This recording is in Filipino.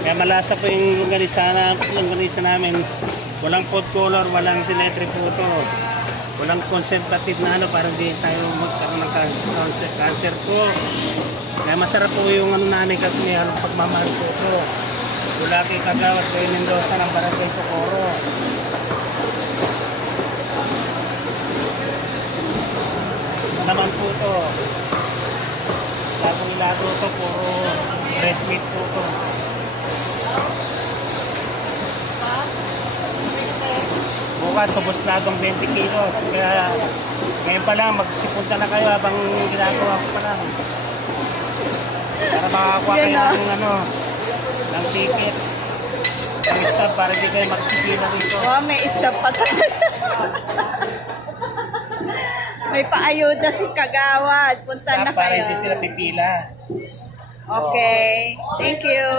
Kaya malasa po yung longganisa namin. Walang food color, walang symmetry po ito. Walang conservative na ano, parang di tayo magkaroon ng cancer po. Kaya masarap po yung ano nanay kasi may halong pagmamahal po ito. Bulaki Kagawad kay Mendoza ng Barangay Socorro. Ito naman po ito. Lagong-lago ito, puro breast meat po ito. Bukas, subos na itong 20 kilos. Kaya ngayon pa lang, magsipunta na kayo habang ginagawa ko pa lang. Para makakuha kayo ng, ng ticket. Ang stop para di kayo magsipila dito. Wow, may stop pa tayo. May paayuda si Kagawad. Punta na Stop para kayo. hindi sila pipila. Okay. Thank you.